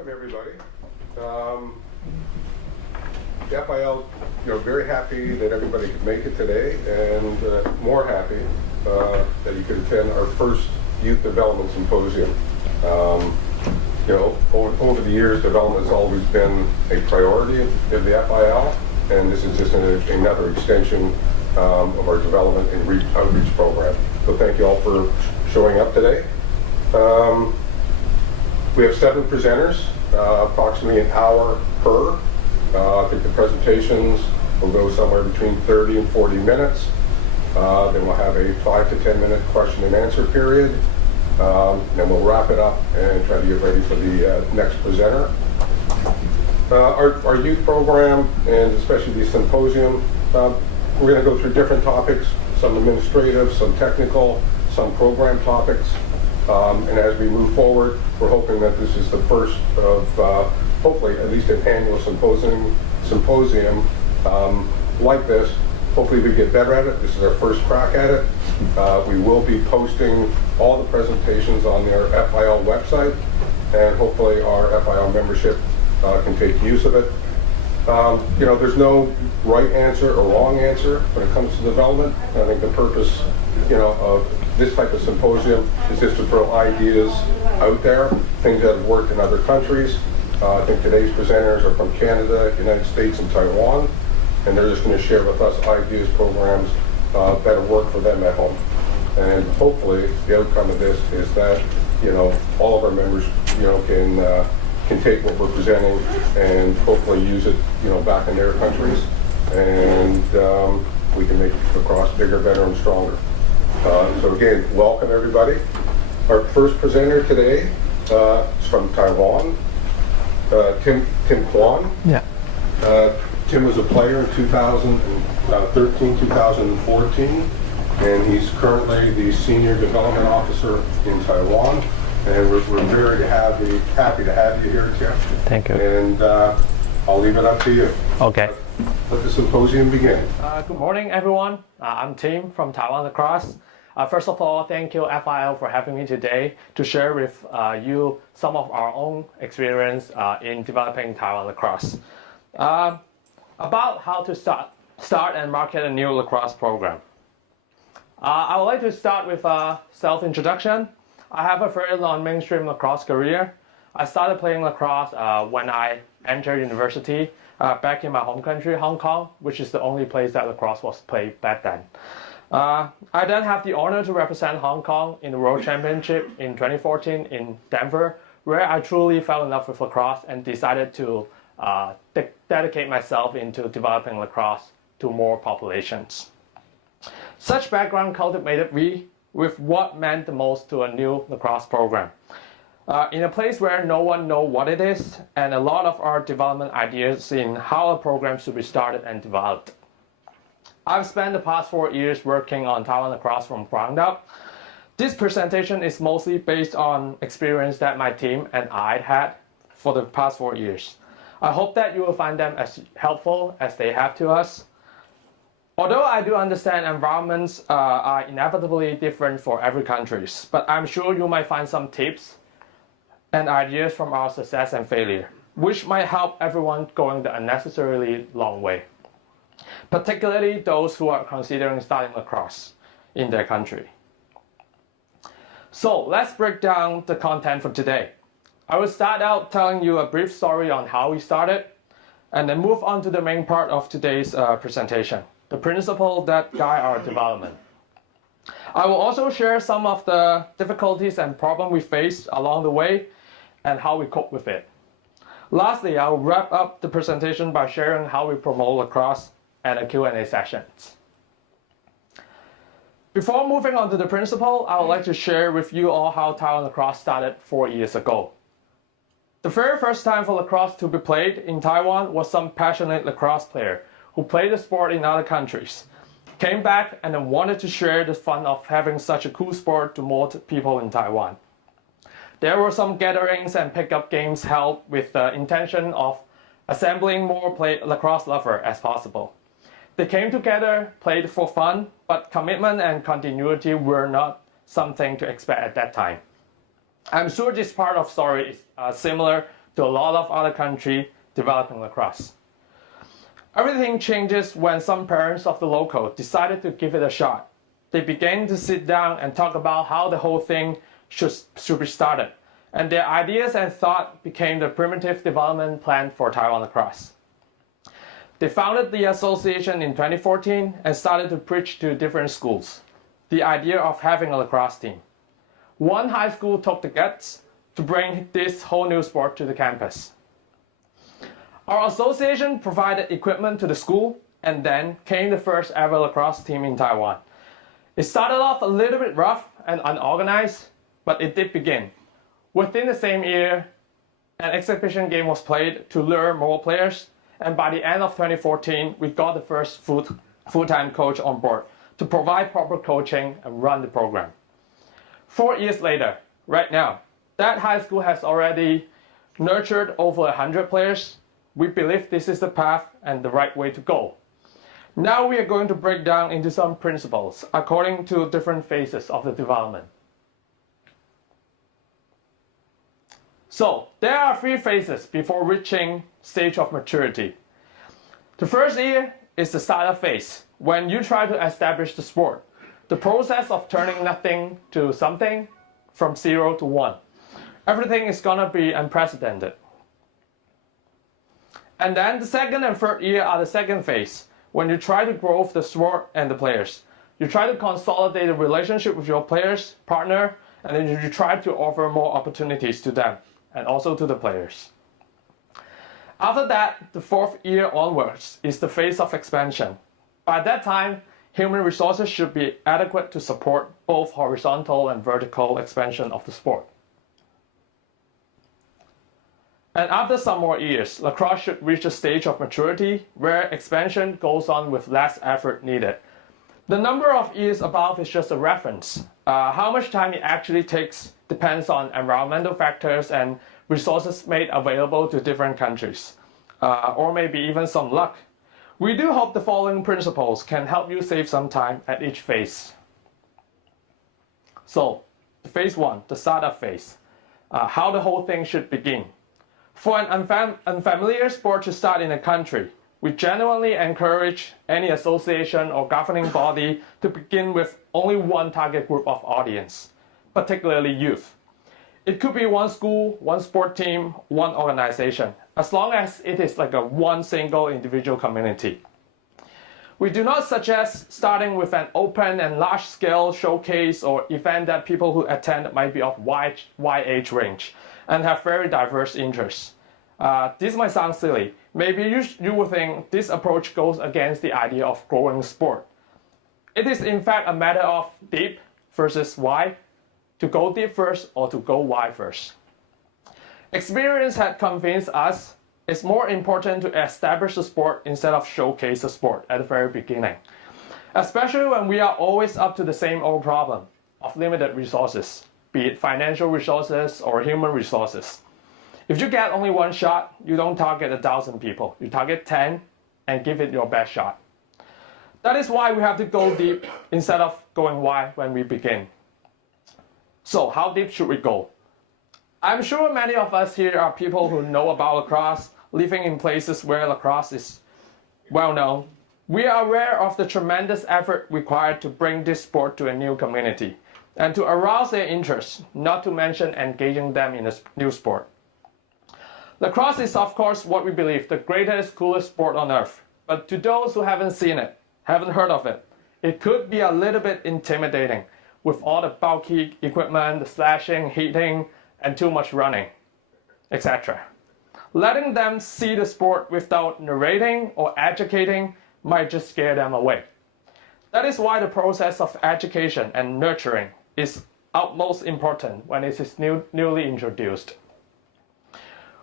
welcome everybody. The FIL, very happy that everybody could make it today, and more happy that you could attend our first Youth Development Symposium. Over the years, development has always been a priority of the FIL, and this is just another extension of our development and outreach program. So thank you all for showing up today. We have 7 presenters, approximately an hour per. I think the presentations will go somewhere between 30 and 40 minutes. Then we'll have a 5 to 10 minute question and answer period. Then we'll wrap it up and try to get ready for the next presenter. Our youth program, and especially the symposium, we're going to go through different topics, some administrative, some technical, some program topics. And as we move forward, we're hoping that this is the first of hopefully at least an annual symposium like this. Hopefully we get better at it. This is our first crack at it. We will be posting all the presentations on their FIL website, and hopefully our FIL membership can take use of it. There's no right answer or wrong answer when it comes to development. I think the purpose, of this type of symposium is just to throw ideas out there, things that have worked in other countries. I think today's presenters are from Canada, United States, and Taiwan, and they're just going to share with us ideas, programs that have worked for them at home. And hopefully the outcome of this is that, all of our members, can take what we're presenting and hopefully use it, back in their countries, and we can make lacrosse bigger, better, and stronger. So again, welcome everybody. Our first presenter today is from Taiwan, Tim Kwan. Yeah. Tim was a player in 2013, 2014, and he's currently the Senior Development Officer in Taiwan. And we're very happy to have you here, Tim. Thank you. And I'll leave it up to you. Okay. Let the symposium begin. Good morning, everyone. I'm Tim from Taiwan Lacrosse. First of all, thank you, FIL, for having me today to share with you some of our own experience in developing Taiwan lacrosse. About how to start and market a new lacrosse program. I would like to start with a self-introduction. I have a very long mainstream lacrosse career. I started playing lacrosse when I entered university back in my home country, Hong Kong, which is the only place that lacrosse was played back then. I then have the honor to represent Hong Kong in the World Championship in 2014 in Denver, where I truly fell in love with lacrosse and decided to dedicate myself into developing lacrosse to more populations. Such background cultivated me with what meant the most to a new lacrosse program. In a place where no one knows what it is, and a lot of our development ideas in how a program should be started and developed. I've spent the past 4 years working on Taiwan lacrosse from ground up. This presentation is mostly based on experience that my team and I had for the past 4 years. I hope that you will find them as helpful as they have to us. Although I do understand environments are inevitably different for every country, but I'm sure you might find some tips and ideas from our success and failure, which might help everyone going the unnecessarily long way, particularly those who are considering starting lacrosse in their country. So let's break down the content for today. I will start out telling you a brief story on how we started, and then move on to the main part of today's presentation, the principles that guide our development. I will also share some of the difficulties and problems we faced along the way and how we cope with it. Lastly, I will wrap up the presentation by sharing how we promote lacrosse and a Q&A sessions. Before moving on to the principle, I would like to share with you all how Taiwan lacrosse started 4 years ago. The very first time for lacrosse to be played in Taiwan was some passionate lacrosse player who played the sport in other countries, came back and then wanted to share the fun of having such a cool sport to more people in Taiwan. There were some gatherings and pickup games held with the intention of assembling more lacrosse lovers as possible. They came together, played for fun, but commitment and continuity were not something to expect at that time. I'm sure this part of story is similar to to a lot of other countries developing lacrosse. Everything changes when some parents of the local decided to give it a shot. They began to sit down and talk about how the whole thing should be started, and their ideas and thought became the primitive development plan for Taiwan lacrosse. They founded the association in 2014 and started to preach to different schools the idea of having a lacrosse team. One high school took the guts to bring this whole new sport to the campus. Our association provided equipment to the school, and then came the first ever lacrosse team in Taiwan. It started off a little bit rough and unorganized, but it did begin. Within the same year, an exhibition game was played to lure more players, and by the end of 2014, we got the first full-time coach on board to provide proper coaching and run the program. 4 years later, right now, that high school has already nurtured over 100 players. We believe this is the path and the right way to go. Now we are going to break down into some principles according to different phases of the development. So, there are 3 phases before reaching stage of maturity. The first year is the startup phase, when you try to establish the sport. The process of turning nothing to something, from 0 to 1. Everything is gonna be unprecedented. And then the second and third year are the second phase, when you try to grow the sport and the players. You try to consolidate the relationship with your players, partner, and then you try to offer more opportunities to them, and also to the players. After that, the 4th year onwards is the phase of expansion. By that time, human resources should be adequate to support both horizontal and vertical expansion of the sport. And after some more years, lacrosse should reach a stage of maturity where expansion goes on with less effort needed. The number of years above is just a reference. How much time it actually takes depends on environmental factors and resources made available to different countries, or maybe even some luck. We do hope the following principles can help you save some time at each phase. So, phase 1, the startup phase, how the whole thing should begin. For an unfamiliar sport to start in a country, we genuinely encourage any association or governing body to begin with only one target group of audience, particularly youth. It could be one school, one sport team, one organization, as long as it is like a one single individual community. We do not suggest starting with an open and large-scale showcase or event that people who attend might be of wide age range and have very diverse interests. This might sound silly. Maybe you would think this approach goes against the idea of growing sport. It is in fact a matter of deep versus wide, to go deep first or to go wide first. Experience had convinced us it's more important to establish the sport instead of showcase the sport at the very beginning, especially when we are always up to the same old problem of limited resources, be it financial resources or human resources. If you get only one shot, you don't target 1,000 people, you target 10 and give it your best shot. That is why we have to go deep instead of going wide when we begin. So how deep should we go? I'm sure many of us here are people who know about lacrosse, living in places where lacrosse is well known. We are aware of the tremendous effort required to bring this sport to a new community and to arouse their interest, not to mention engaging them in a new sport. Lacrosse is of course what we believe the greatest, coolest sport on earth, but to those who haven't seen it, haven't heard of it, it could be a little bit intimidating with all the bulky equipment, the slashing, hitting, and too much running, etc. Letting them see the sport without narrating or educating might just scare them away. That is why the process of education and nurturing is utmost important when it is newly introduced.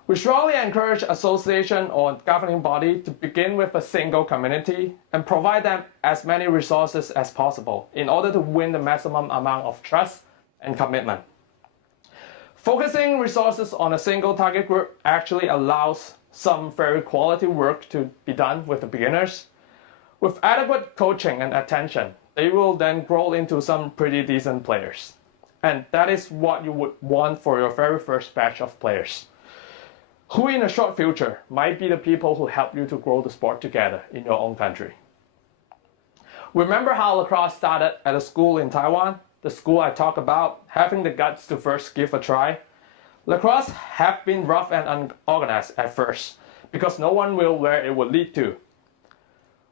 We strongly encourage association or governing body to begin with a single community and provide them as many resources as possible in order to win the maximum amount of trust and commitment. Focusing resources on a single target group actually allows some very quality work to be done with the beginners. With adequate coaching and attention, they will then grow into some pretty decent players. And that is what you would want for your very first batch of players. who in the short future might be the people who help you to grow the sport together in your own country. Remember how lacrosse started at a school in Taiwan? The school I talked about, having the guts to first give a try? Lacrosse have been rough and unorganized at first, because no one knew where it would lead to.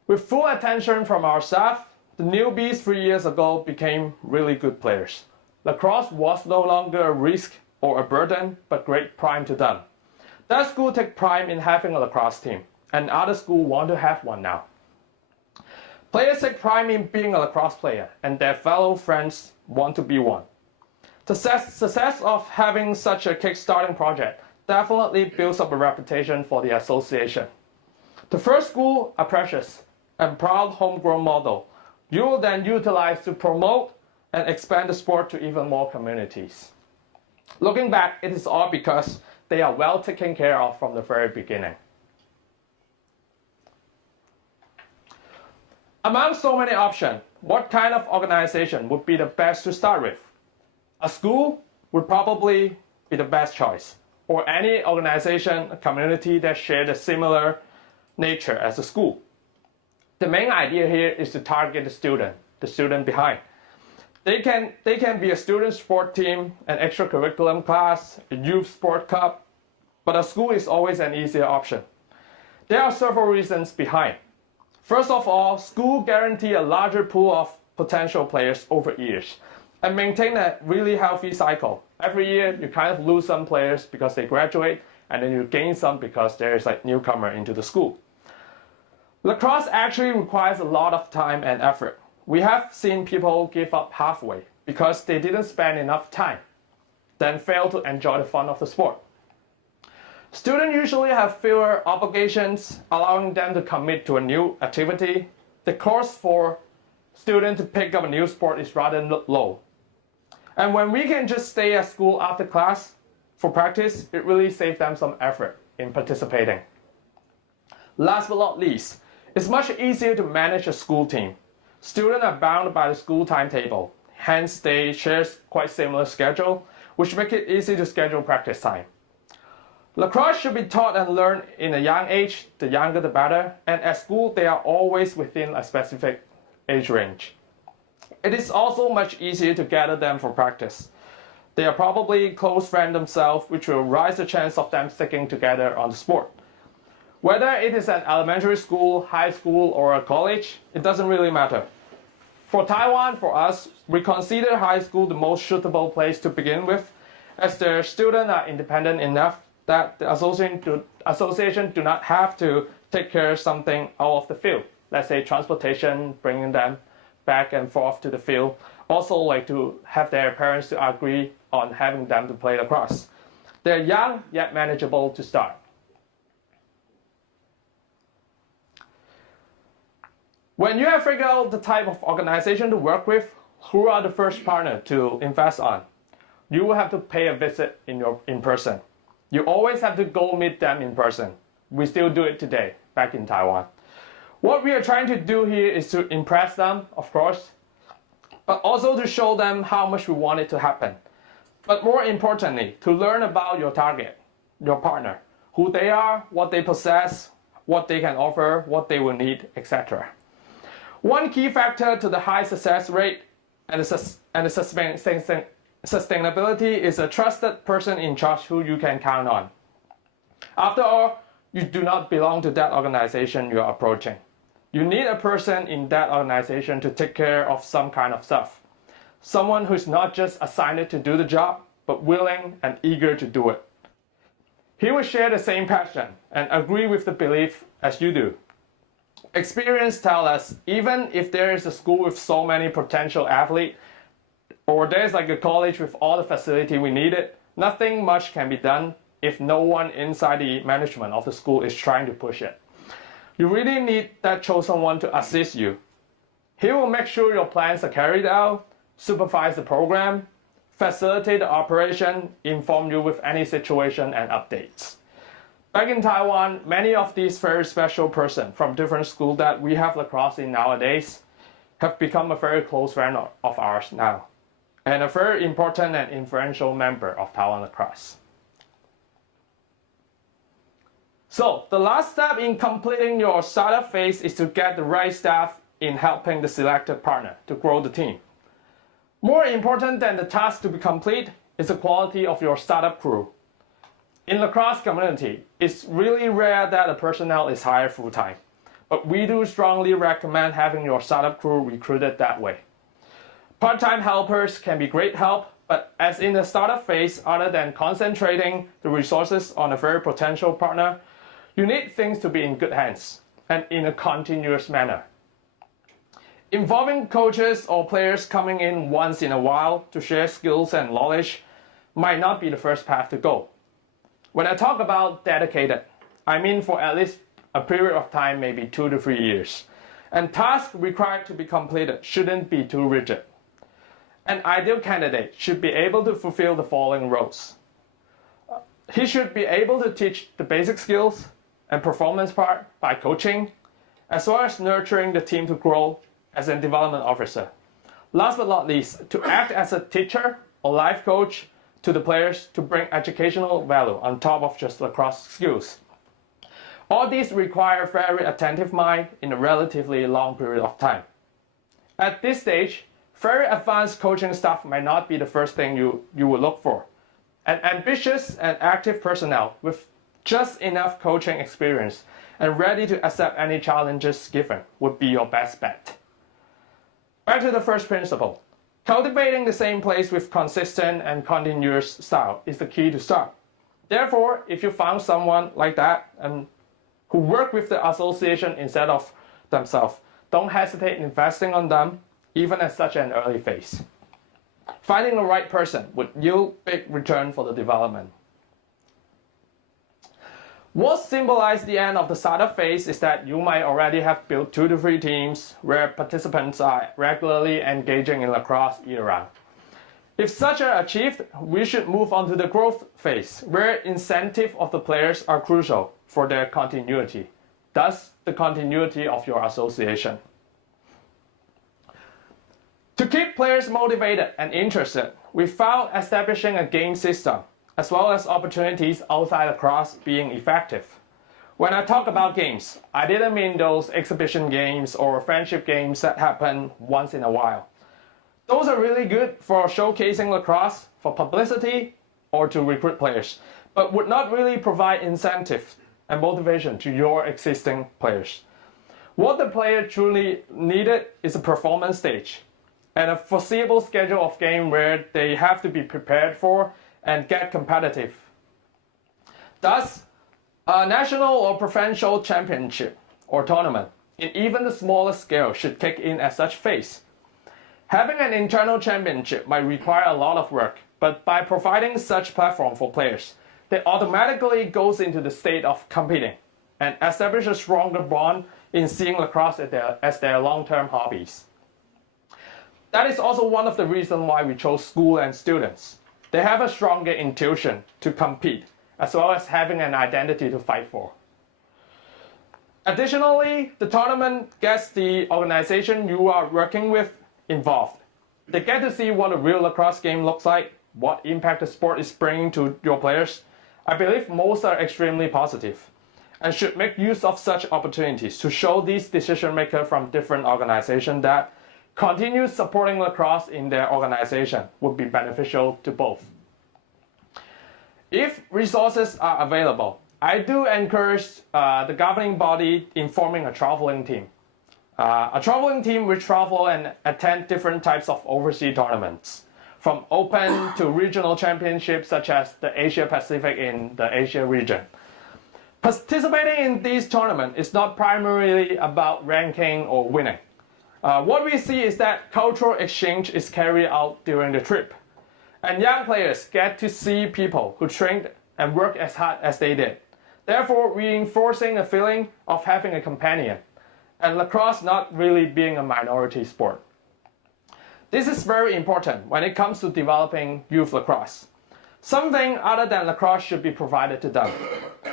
With full attention from our staff, the newbies 3 years ago became really good players. Lacrosse was no longer a risk or a burden, but great pride to them. That school took pride in having a lacrosse team, and other schools want to have one now. Players take pride in being a lacrosse player, and their fellow friends want to be one. The success of having such a kick-starting project definitely builds up a reputation for the association. The first school, a precious and proud homegrown model, you will then utilize to promote and expand the sport to even more communities. Looking back, it is all because they are well taken care of from the very beginning. Among so many options, what kind of organization would be the best to start with? A school would probably be the best choice, or any organization, a community that shares a similar nature as a school. The main idea here is to target the student behind. They can be a student sport team, an extracurriculum class, a youth sport club, but a school is always an easier option. There are several reasons behind. First of all, school guarantee a larger pool of potential players over years and maintain a really healthy cycle. Every year you kind of lose some players because they graduate, and then you gain some because there is a newcomer into the school. Lacrosse actually requires a lot of time and effort. We have seen people give up halfway because they didn't spend enough time, then fail to enjoy the fun of the sport. Students usually have fewer obligations, allowing them to commit to a new activity. The cost for students to pick up a new sport is rather low. And when we can just stay at school after class for practice, it really saves them some effort in participating. Last but not least, it's much easier to manage a school team. Students are bound by the school timetable, hence they share quite similar schedule, which makes it easy to schedule practice time. Lacrosse should be taught and learned in a young age, the younger the better, and at school they are always within a specific age range. It is also much easier to gather them for practice. They are probably close friends themselves, which will raise the chance of them sticking together on the sport. Whether it is an elementary school, high school, or a college, it doesn't really matter. For Taiwan, for us, we consider high school the most suitable place to begin with, as their students are independent enough that the association do not have to take care of something out of the field. Let's say transportation, bringing them back and forth to the field. Also like to have their parents to agree on having them to play lacrosse. They're young yet manageable to start. When you have figured out the type of organization to work with, who are the first partner to invest on? You will have to pay a visit in person. You always have to go meet them in person. We still do it today, back in Taiwan. What we are trying to do here is to impress them, of course, but also to show them how much we want it to happen. But more importantly, to learn about your target, your partner, who they are, what they possess, what they can offer, what they will need, etc. One key factor to the high success rate and the sustainability is a trusted person in charge who you can count on. After all, you do not belong to that organization you are approaching. You need a person in that organization to take care of some kind of stuff. Someone who's not just assigned to do the job, but willing and eager to do it. He will share the same passion and agree with the belief as you do. Experience tells us, even if there is a school with so many potential athletes, or there's like a college with all the facility we needed, nothing much can be done if no one inside the management of the school is trying to push it. You really need that chosen one to assist you. He will make sure your plans are carried out, supervise the program, facilitate the operation, inform you with any situation and updates. Back in Taiwan, many of these very special persons from different schools that we have lacrosse in nowadays have become a very close friend of ours now, and a very important and influential member of Taiwan lacrosse. So the last step in completing your startup phase is to get the right staff in helping the selected partner to grow the team. More important than the task to be complete is the quality of your startup crew. In lacrosse community, it's really rare that a personnel is hired full-time, but we do strongly recommend having your startup crew recruited that way. Part-time helpers can be great help, but as in the startup phase, other than concentrating the resources on a very potential partner, you need things to be in good hands and in a continuous manner. Involving coaches or players coming in once in a while to share skills and knowledge might not be the first path to go. When I talk about dedicated, I mean for at least a period of time, maybe 2 to 3 years. And tasks required to be completed shouldn't be too rigid. An ideal candidate should be able to fulfill the following roles. He should be able to teach the basic skills and performance part by coaching, as well as nurturing the team to grow as a development officer. Last but not least, to act as a teacher or life coach to the players to bring educational value on top of just lacrosse skills. All these require very attentive mind in a relatively long period of time. At this stage, very advanced coaching staff might not be the first thing you would look for. An ambitious and active personnel with just enough coaching experience and ready to accept any challenges given would be your best bet. Back to the first principle. Cultivating the same place with consistent and continuous style is the key to start. Therefore, if you found someone like that and who work with the association instead of themselves, don't hesitate investing on them, even at such an early phase. Finding the right person would yield big return for the development. What symbolizes the end of the startup phase is that you might already have built 2 to 3 teams where participants are regularly engaging in lacrosse year-round. If such are achieved, we should move on to the growth phase, where incentives of the players are crucial for their continuity, thus the continuity of your association. To keep players motivated and interested, we found establishing a game system, as well as opportunities outside lacrosse being effective. When I talk about games, I didn't mean those exhibition games or friendship games that happen once in a while. Those are really good for showcasing lacrosse, for publicity, or to recruit players, but would not really provide incentive and motivation to your existing players. What the player truly needed is a performance stage and a foreseeable schedule of game where they have to be prepared for and get competitive. Thus, a national or provincial championship or tournament in even the smallest scale should kick in at such phase. Having an internal championship might require a lot of work, but by providing such platform for players, they automatically goes into the state of competing and establish a stronger bond in seeing lacrosse as their long-term hobbies. That is also one of the reasons why we chose school and students. They have a stronger intuition to compete, as well as having an identity to fight for. Additionally, the tournament gets the organization you are working with involved. They get to see what a real lacrosse game looks like, what impact the sport is bringing to your players. I believe most are extremely positive and should make use of such opportunities to show these decision makers from different organizations that continue supporting lacrosse in their organization would be beneficial to both. If resources are available, I do encourage the governing body in forming a traveling team. A traveling team will travel and attend different types of overseas tournaments, from open to regional championships such as the Asia Pacific in the Asia region. Participating in these tournaments is not primarily about ranking or winning. What we see is that cultural exchange is carried out during the trip, and young players get to see people who trained and worked as hard as they did, therefore reinforcing a feeling of having a companion, and lacrosse not really being a minority sport. This is very important when it comes to developing youth lacrosse. Something other than lacrosse should be provided to them.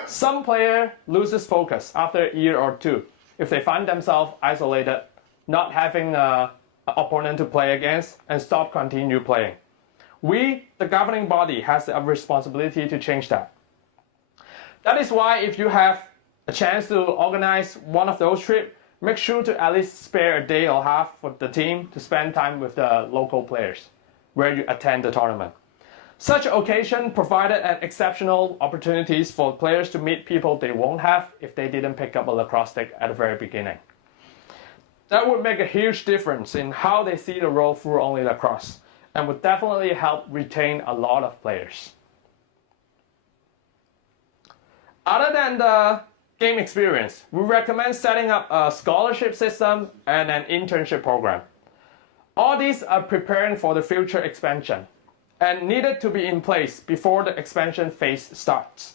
Some player loses focus after a year or two if they find themselves isolated, not having an opponent to play against, and stop continue playing. We, the governing body, has a responsibility to change that. That is why if you have a chance to organize one of those trips, make sure to at least spare a day or a half for the team to spend time with the local players where you attend the tournament. Such occasion provided an exceptional opportunities for players to meet people they won't have if they didn't pick up a lacrosse stick at the very beginning. That would make a huge difference in how they see the role through only lacrosse and would definitely help retain a lot of players. Other than the game experience, we recommend setting up a scholarship system and an internship program. All these are preparing for the future expansion and needed to be in place before the expansion phase starts.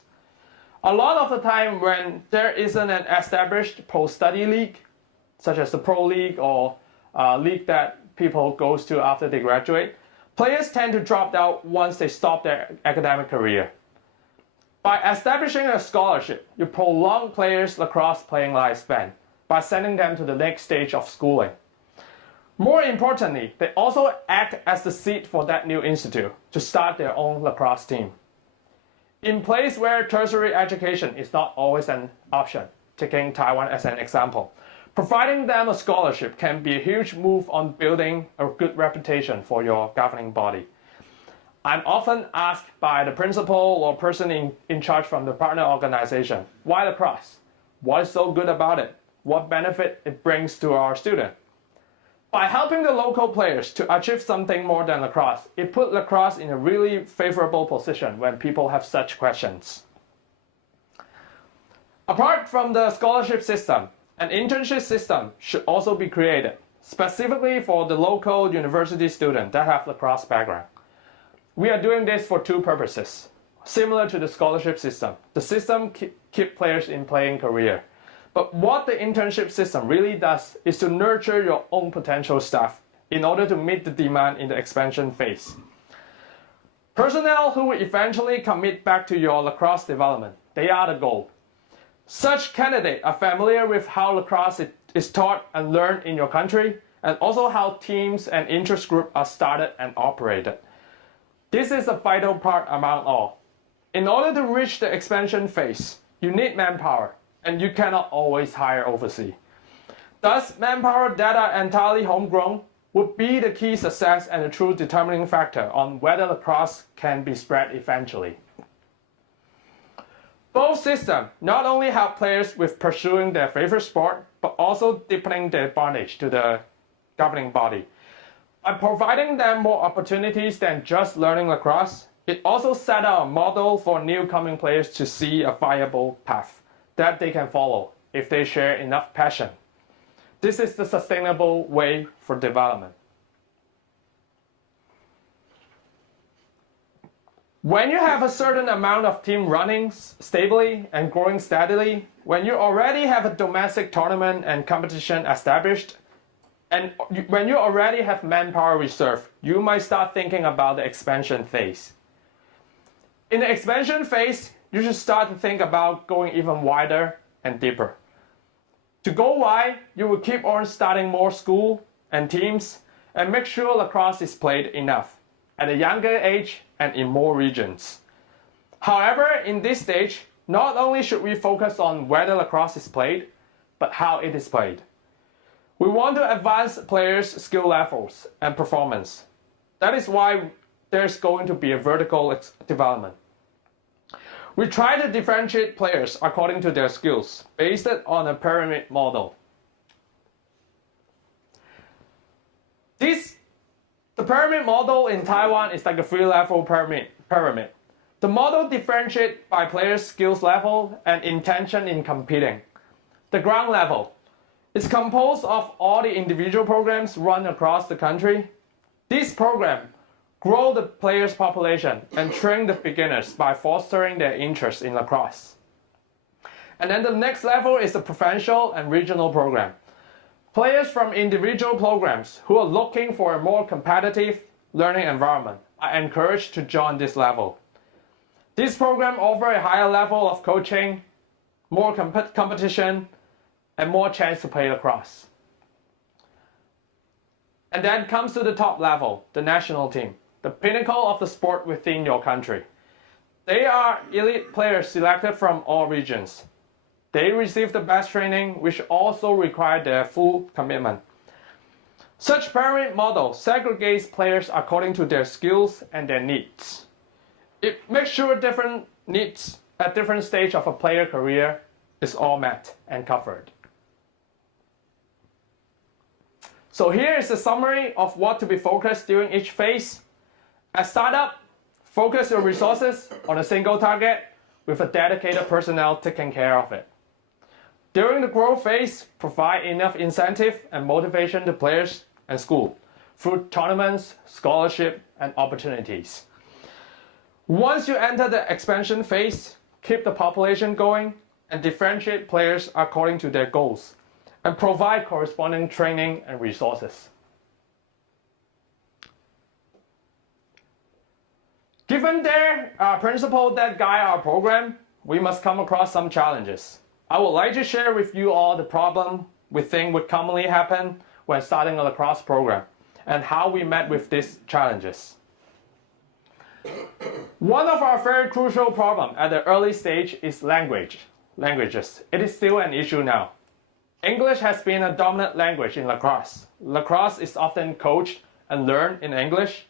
A lot of the time when there isn't an established post-study league, such as the Pro League or a league that people goes to after they graduate, players tend to drop out once they stop their academic career. By establishing a scholarship, you prolong players' lacrosse playing lifespan by sending them to the next stage of schooling. More importantly, they also act as the seed for that new institute to start their own lacrosse team. In place where tertiary education is not always an option, taking Taiwan as an example, providing them a scholarship can be a huge move on building a good reputation for your governing body. I'm often asked by the principal or person in charge from the partner organization, why lacrosse? What is so good about it? What benefit it brings to our student? By helping the local players to achieve something more than lacrosse, it put lacrosse in a really favorable position when people have such questions. Apart from the scholarship system, an internship system should also be created, specifically for the local university students that have lacrosse background. We are doing this for two purposes. Similar to the scholarship system, the system keeps players in playing career. But what the internship system really does is to nurture your own potential staff in order to meet the demand in the expansion phase. Personnel who will eventually commit back to your lacrosse development, they are the goal. Such candidates are familiar with how lacrosse is taught and learned in your country, and also how teams and interest groups are started and operated. This is a vital part among all. In order to reach the expansion phase, you need manpower, and you cannot always hire overseas. Thus, manpower that are entirely homegrown would be the key success and a true determining factor on whether lacrosse can be spread eventually. Both systems not only help players with pursuing their favorite sport, but also deepening their bondage to the governing body. By providing them more opportunities than just learning lacrosse, it also set out a model for new coming players to see a viable path that they can follow if they share enough passion. This is the sustainable way for development. When you have a certain amount of team running stably and growing steadily, when you already have a domestic tournament and competition established, and when you already have manpower reserve, you might start thinking about the expansion phase. In the expansion phase, you should start to think about going even wider and deeper. To go wide, you will keep on starting more school and teams and make sure lacrosse is played enough at a younger age and in more regions. However, in this stage, not only should we focus on whether lacrosse is played, but how it is played. We want to advance players' skill levels and performance. That is why there's going to be a vertical development. We try to differentiate players according to their skills, based on a pyramid model. The pyramid model in Taiwan is like a three-level pyramid. The model differentiates by players' skills level and intention in competing. The ground level is composed of all the individual programs run across the country. These programs grow the players' population and train the beginners by fostering their interest in lacrosse. And then the next level is the provincial and regional program. Players from individual programs who are looking for a more competitive learning environment are encouraged to join this level. This program offers a higher level of coaching, more competition, and more chance to play lacrosse. And then comes to the top level, the national team, the pinnacle of the sport within your country. They are elite players selected from all regions. They receive the best training, which also require their full commitment. Such pyramid model segregates players according to their skills and their needs. It makes sure different needs at different stage of a player career is all met and covered. So here is a summary of what to be focused during each phase. At startup, focus your resources on a single target with a dedicated personnel taking care of it. During the growth phase, provide enough incentive and motivation to players and school through tournaments, scholarship, and opportunities. Once you enter the expansion phase, keep the population going and differentiate players according to their goals and provide corresponding training and resources. Given their principle that guide our program, we must come across some challenges. I would like to share with you all the problem we think would commonly happen when starting a lacrosse program and how we met with these challenges. One of our very crucial problems at the early stage is languages. It is still an issue now. English has been a dominant language in lacrosse. Lacrosse is often coached and learned in English.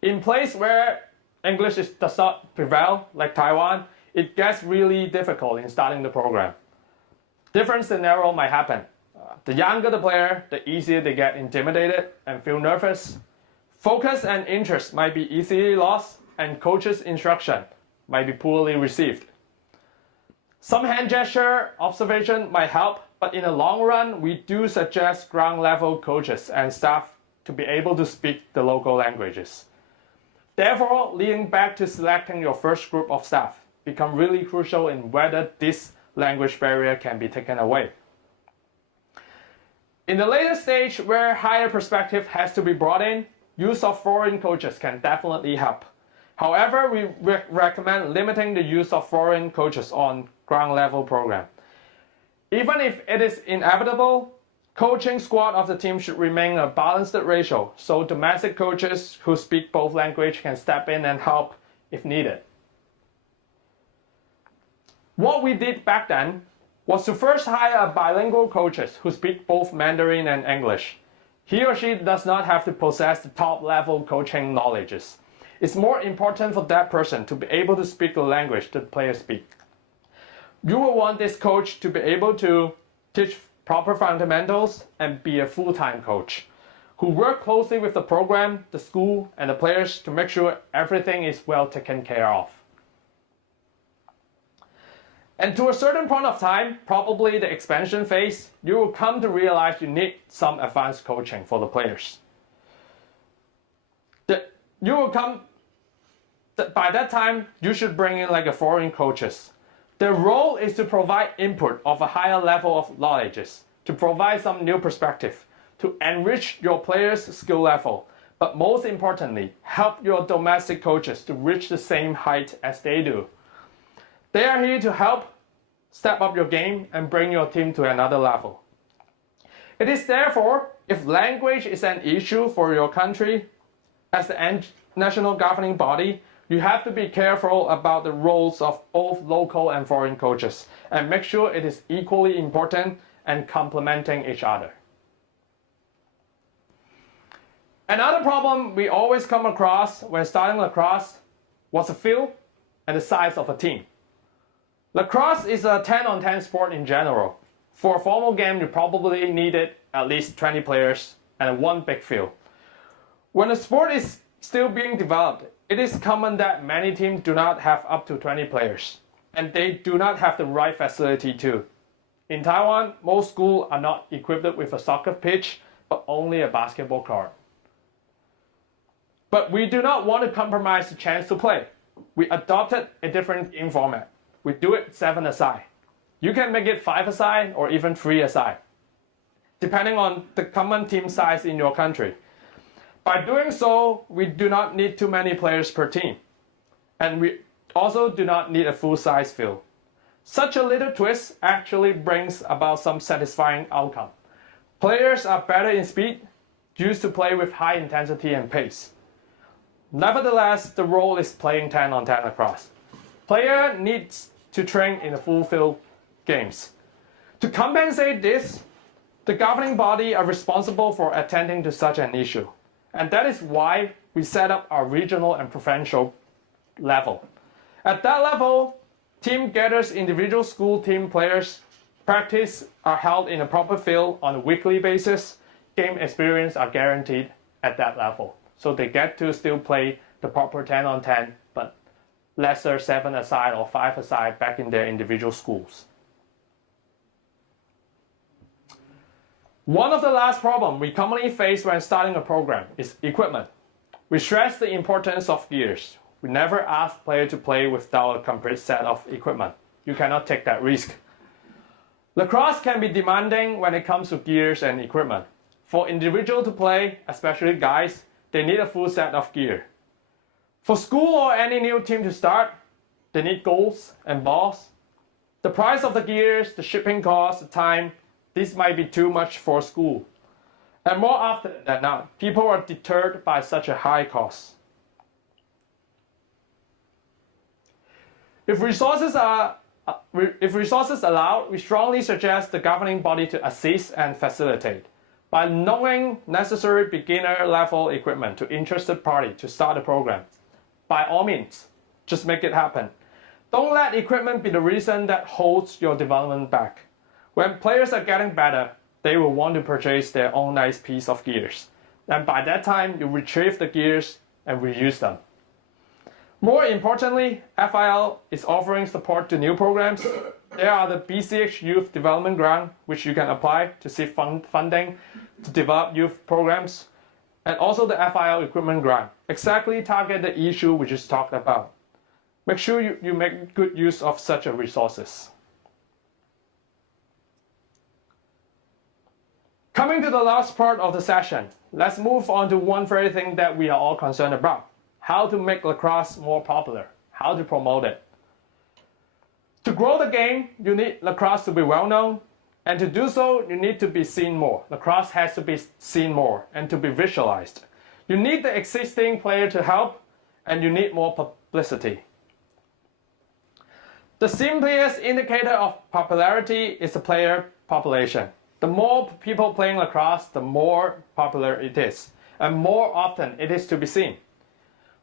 In places where English does not prevail, like Taiwan, it gets really difficult in starting the program. Different scenario might happen. The younger the player, the easier they get intimidated and feel nervous. Focus and interest might be easily lost, and coach's instruction might be poorly received. Some hand gesture observation might help, but in the long run, we do suggest ground level coaches and staff to be able to speak the local languages. Therefore, leading back to selecting your first group of staff become really crucial in whether this language barrier can be taken away. In the later stage where higher perspective has to be brought in, use of foreign coaches can definitely help. However, we recommend limiting the use of foreign coaches on ground level program. Even if it is inevitable, coaching squad of the team should remain a balanced ratio, so domestic coaches who speak both languages can step in and help if needed. What we did back then was to first hire a bilingual coaches who speak both Mandarin and English. He or she does not have to possess the top level coaching knowledges. It's more important for that person to be able to speak the language the players speak. You will want this coach to be able to teach proper fundamentals and be a full-time coach who work closely with the program, the school, and the players to make sure everything is well taken care of. And to a certain point of time, probably the expansion phase, you will come to realize you need some advanced coaching for the players. By that time, you should bring in like a foreign coaches. Their role is to provide input of a higher level of knowledges, to provide some new perspective, to enrich your players' skill level, but most importantly, help your domestic coaches to reach the same height as they do. They are here to help step up your game and bring your team to another level. It is therefore, if language is an issue for your country, as the national governing body, you have to be careful about the roles of both local and foreign coaches and make sure it is equally important and complementing each other. Another problem we always come across when starting lacrosse was the field and the size of a team. Lacrosse is a 10-on-10 sport in general. For a formal game, you probably needed at least 20 players and one big field. When the sport is still being developed, it is common that many teams do not have up to 20 players, and they do not have the right facility too. In Taiwan, most schools are not equipped with a soccer pitch, but only a basketball court. But we do not want to compromise the chance to play. We adopted a different game format. We do it 7-a-side. You can make it 5-a-side or even 3-a-side, depending on the common team size in your country. By doing so, we do not need too many players per team. And we also do not need a full-size field. Such a little twist actually brings about some satisfying outcome. Players are better in speed, used to play with high intensity and pace. Nevertheless, the role is playing 10-on-10 lacrosse. Player needs to train in a full field games. To compensate this, the governing body are responsible for attending to such an issue. And that is why we set up our regional and provincial level. At that level, team gathers individual school team players, practice are held in a proper field on a weekly basis, game experience are guaranteed at that level. So they get to still play the proper 10-on-10, but lesser 7-a-side or 5-a-side back in their individual schools. One of the last problems we commonly face when starting a program is equipment. We stress the importance of gears. We never ask players to play without a complete set of equipment. You cannot take that risk. Lacrosse can be demanding when it comes to gears and equipment. For individuals to play, especially guys, they need a full set of gear. For school or any new team to start, they need goals and balls. The price of the gears, the shipping cost, the time, this might be too much for school. And more often than not, people are deterred by such a high cost. If resources allow, we strongly suggest the governing body to assist and facilitate by knowing necessary beginner-level equipment to interested party to start the program. By all means, just make it happen. Don't let equipment be the reason that holds your development back. When players are getting better, they will want to purchase their own nice piece of gears. And by that time, you retrieve the gears and reuse them. More importantly, FIL is offering support to new programs. There are the BCH Youth Development Grant, which you can apply to seek funding to develop youth programs, and also the FIL Equipment Grant, exactly target the issue we just talked about. Make sure you make good use of such resources. Coming to the last part of the session, let's move on to one very thing that we are all concerned about: how to make lacrosse more popular, how to promote it. To grow the game, you need lacrosse to be well known, and to do so, you need to be seen more. Lacrosse has to be seen more and to be visualized. You need the existing player to help, and you need more publicity. The simplest indicator of popularity is the player population. The more people playing lacrosse, the more popular it is, and more often it is to be seen.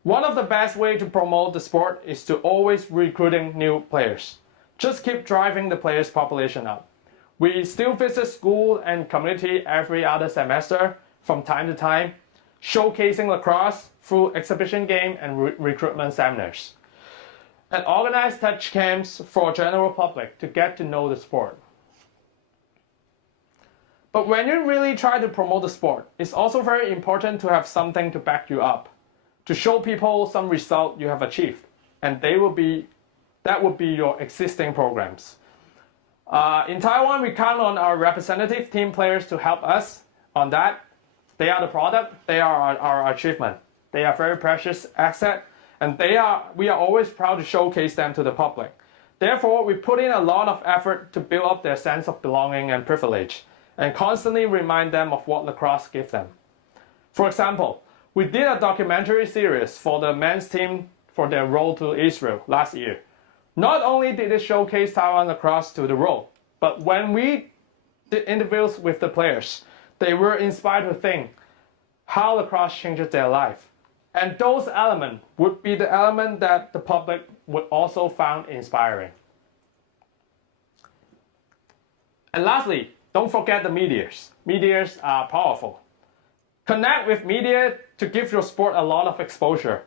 One of the best ways to promote the sport is to always recruiting new players. Just keep driving the players' population up. We still visit school and community every other semester from time to time, showcasing lacrosse through exhibition game and recruitment seminars, and organize touch camps for general public to get to know the sport. But when you really try to promote the sport, it's also very important to have something to back you up, to show people some result you have achieved, and that would be your existing programs. In Taiwan, we count on our representative team players to help us on that. They are the product, they are our achievement. They are very precious asset, and we are always proud to showcase them to the public. Therefore, we put in a lot of effort to build up their sense of belonging and privilege, and constantly remind them of what lacrosse gives them. For example, we did a documentary series for the men's team for their road to Israel last year. Not only did it showcase Taiwan lacrosse to the world, but when we did interviews with the players, they were inspired to think how lacrosse changes their life. And those elements would be the element that the public would also find inspiring. And lastly, don't forget the medias. Medias are powerful. Connect with media to give your sport a lot of exposure.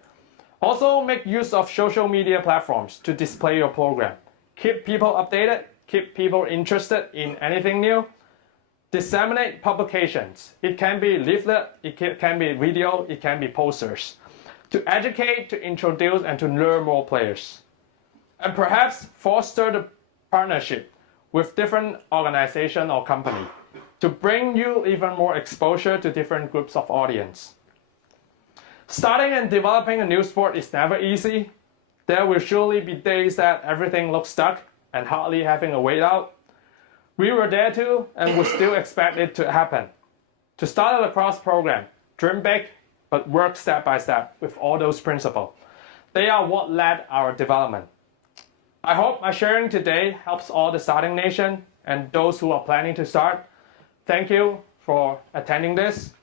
Also, make use of social media platforms to display your program. Keep people updated, keep people interested in anything new. Disseminate publications. It can be leaflet, it can be video, it can be posters. To educate, to introduce, and to lure more players. And perhaps foster the partnership with different organization or company to bring you even more exposure to different groups of audience. Starting and developing a new sport is never easy. There will surely be days that everything looks stuck and hardly having a way out. We were there too, and we still expect it to happen. To start a lacrosse program, dream big, but work step by step with all those principles. They are what led our development. I hope my sharing today helps all the starting nation and those who are planning to start. Thank you for attending this.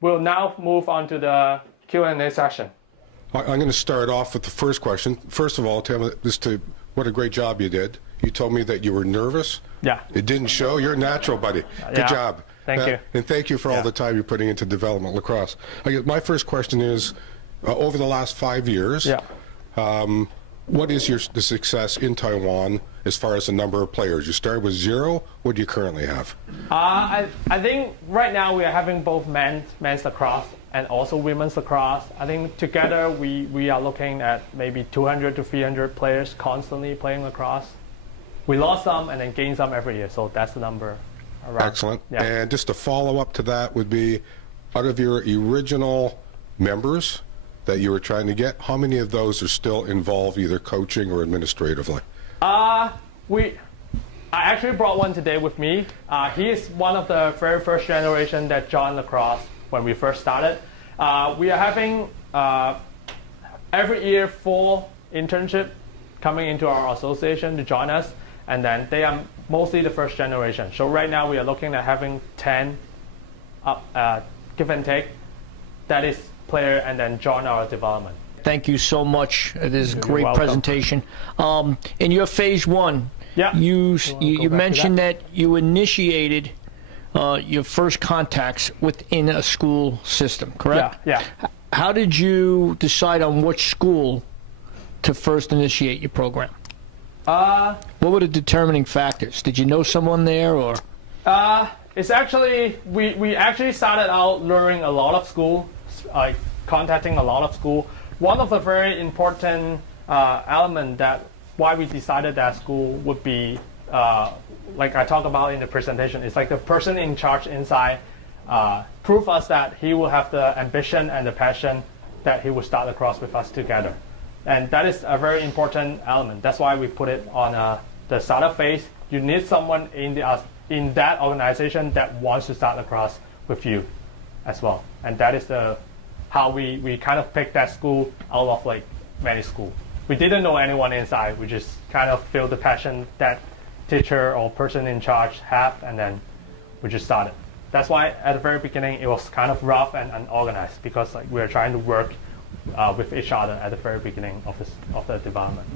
We'll now move on to the Q&A session. I'm going to start off with the first question. First of all, tell me what a great job you did. You told me that you were nervous. Yeah. It didn't show. You're a natural, buddy. Good job. Thank you. And thank you for all the time you're putting into development lacrosse. I guess my first question is, over the last 5 years, what is the success in Taiwan as far as the number of players? You started with 0. What do you currently have? I think right now we are having both men's lacrosse and also women's lacrosse. I think together we are looking at maybe 200 to 300 players constantly playing lacrosse. We lost some and then gained some every year, so that's the number around. Excellent. Yeah. And just a follow-up to that would be, out of your original members that you were trying to get, how many of those are still involved either coaching or administratively? I actually brought one today with me. He is one of the very first generation that joined lacrosse when we first started. We are having every year 4 internship coming into our association to join us, and then they are mostly the first generation. So right now we are looking at having 10 give and take. That is player and then join our development. Thank you so much. It is a great welcome. presentation. In your phase 1, Yeah. you mentioned that you initiated your first contacts within a school system, correct? Yeah. How did you decide on which school to first initiate your program? What were the determining factors? Did you know someone there, or? It's actually, we actually started out learning a lot of school, contacting a lot of school. One of the very important element that why we decided that school would be, like I talked about in the presentation, it's like the person in charge inside prove us that he will have the ambition and the passion that he will start lacrosse with us together. And that is a very important element. That's why we put it on the startup phase. You need someone in that organization that wants to start lacrosse with you as well. And that is how we kind of picked that school out of like many schools. We didn't know anyone inside. We just kind of feel the passion that teacher or person in charge have, and then we just started. That's why at the very beginning it was kind of rough and unorganized, because like we were trying to work with each other at the very beginning of the development.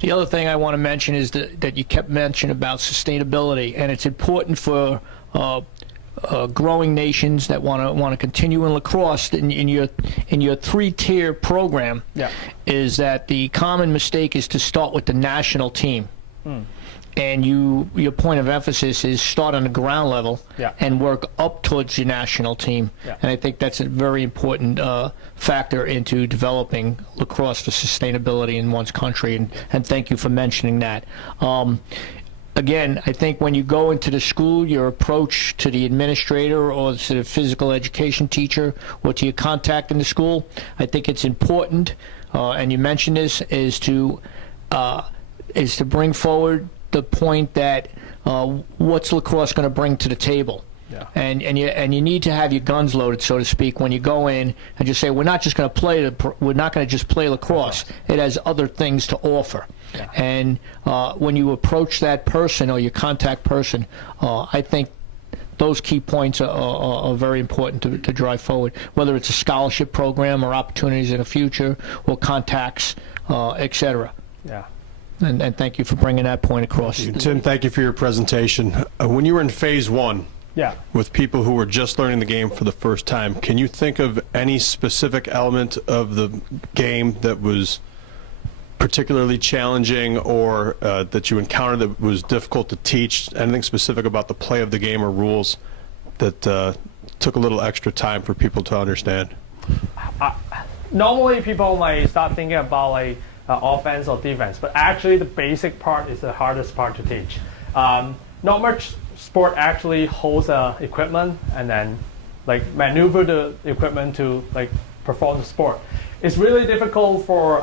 The other thing I want to mention is that you kept mentioning about sustainability, and it's important for growing nations that want to continue in lacrosse. In your 3-tier program, is that the common mistake is to start with the national team. And your point of emphasis is start on the ground level and work up towards your national team. And I think that's a very important factor into developing lacrosse for sustainability in one's country. And thank you for mentioning that. Again, I think when you go into the school, your approach to the administrator or to the physical education teacher or to your contact in the school, I think it's important, and you mentioned this, is to bring forward the point that what's lacrosse going to bring to the table. And you need to have your guns loaded, so to speak, when you go in and just say, we're not just going to just play lacrosse. It has other things to offer. And when you approach that person or your contact person, I think those key points are very important to drive forward, whether it's a scholarship program or opportunities in the future or contacts, etc. And thank you for bringing that point across. Tim, thank you for your presentation. When you were in phase 1, with people who were just learning the game for the first time, can you think of any specific element of the game that was particularly challenging or that you encountered that was difficult to teach? Anything specific about the play of the game or rules that took a little extra time for people to understand? Normally people might start thinking about like offense or defense, but actually the basic part is the hardest part to teach. Not much sport actually holds equipment and then like maneuver the equipment to like perform the sport. It's really difficult for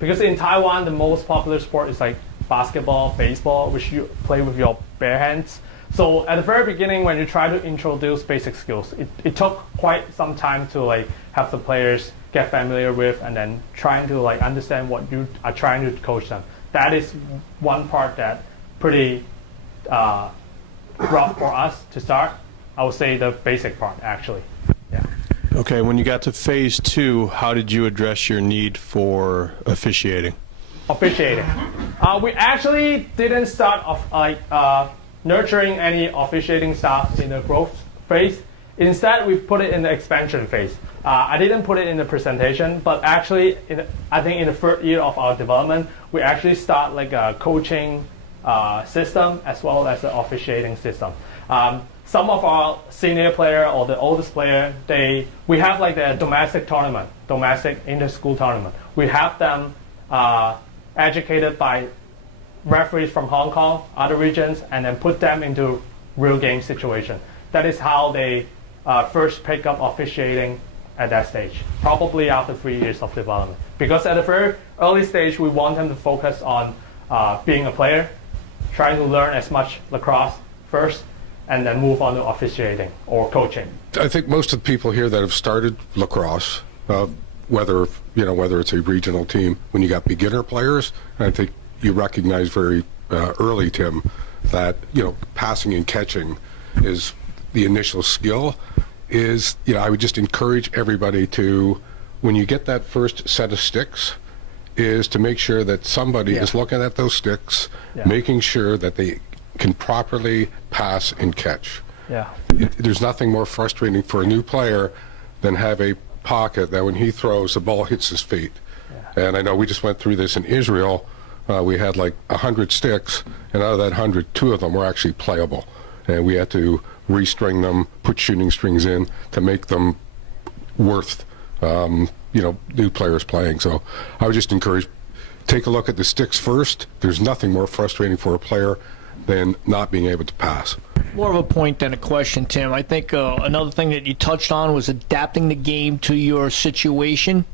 because in Taiwan the most popular sport is like basketball, baseball, which you play with your bare hands. So at the very beginning, when you try to introduce basic skills, it took quite some time to like have the players get familiar with and then trying to like understand what you are trying to coach them. that is one part that pretty rough for us to start. I would say the basic part, actually. Yeah. Okay, when you got to phase 2, how did you address your need for officiating? Officiating. We actually didn't start off like nurturing any officiating staff in the growth phase. Instead, we put it in the expansion phase. I didn't put it in the presentation, but actually, I think in the first year of our development, we actually start like a coaching system as well as the officiating system. Some of our senior player or the oldest player, we have like the domestic tournament, domestic inter-school tournament. We have them educated by referees from Hong Kong, other regions, and then put them into real game situation. That is how they first pick up officiating at that stage, probably after 3 years of development. Because at the very early stage, we want them to focus on being a player, trying to learn as much lacrosse first, and then move on to officiating or coaching. I think most of the people here that have started lacrosse, whether it's a regional team, when you got beginner players, and I think you recognize very early, Tim, that passing and catching is the initial skill. I would just encourage everybody to, when you get that first set of sticks, is to make sure that somebody is looking at those sticks, making sure that they can properly pass and catch. Yeah. There's nothing more frustrating for a new player than have a pocket that when he throws, the ball hits his feet. Yeah. And I know we just went through this in Israel. We had like 100 sticks, and out of that 100, 2 of them were actually playable. And we had to restring them, put shooting strings in to make them worth, new players playing. So I would just encourage, take a look at the sticks first. There's nothing more frustrating for a player than not being able to pass. More of a point than a question, Tim. I think another thing that you touched on was adapting the game to your situation,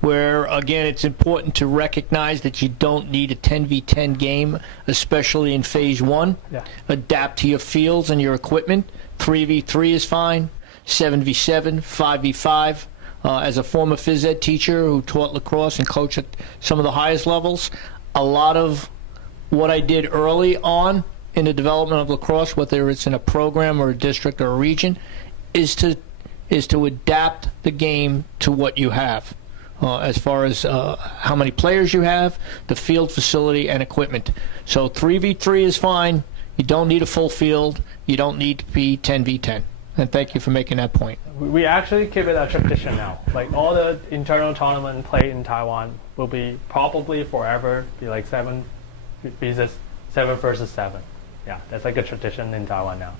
where, again, it's important to recognize that you don't need a 10v10 game, especially in phase 1. Yeah. Adapt to your fields and your equipment. 3v3 is fine, 7v7, 5v5. As a former phys ed teacher who taught lacrosse and coached at some of the highest levels, a lot of what I did early on in the development of lacrosse, whether it's in a program or a district or a region, is to adapt the game to what you have, as far as how many players you have, the field facility, and equipment. So 3v3 is fine. You don't need a full field. You don't need to be 10v10. And thank you for making that point. We actually keep it a tradition now. Like all the internal tournament played in Taiwan will be probably forever be like 7 versus 7. Yeah, that's like a tradition in Taiwan now.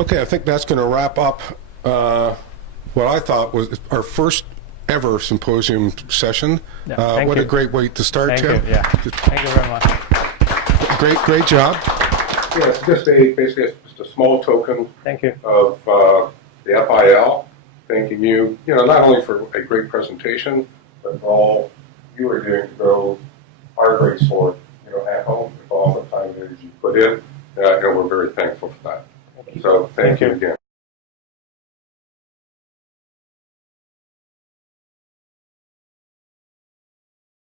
Okay, I think that's going to wrap up what I thought was our first ever symposium session. Yeah, what a great way to start, Thank Tim. you. Yeah. Thank you very much. Great job. Yeah, it's just basically just a small token Thank you. of the FIL, thanking you, not only for a great presentation, but for all you are doing to grow our great sport, at home, with all the time and energy you put in. We're very thankful for that. So thank you again.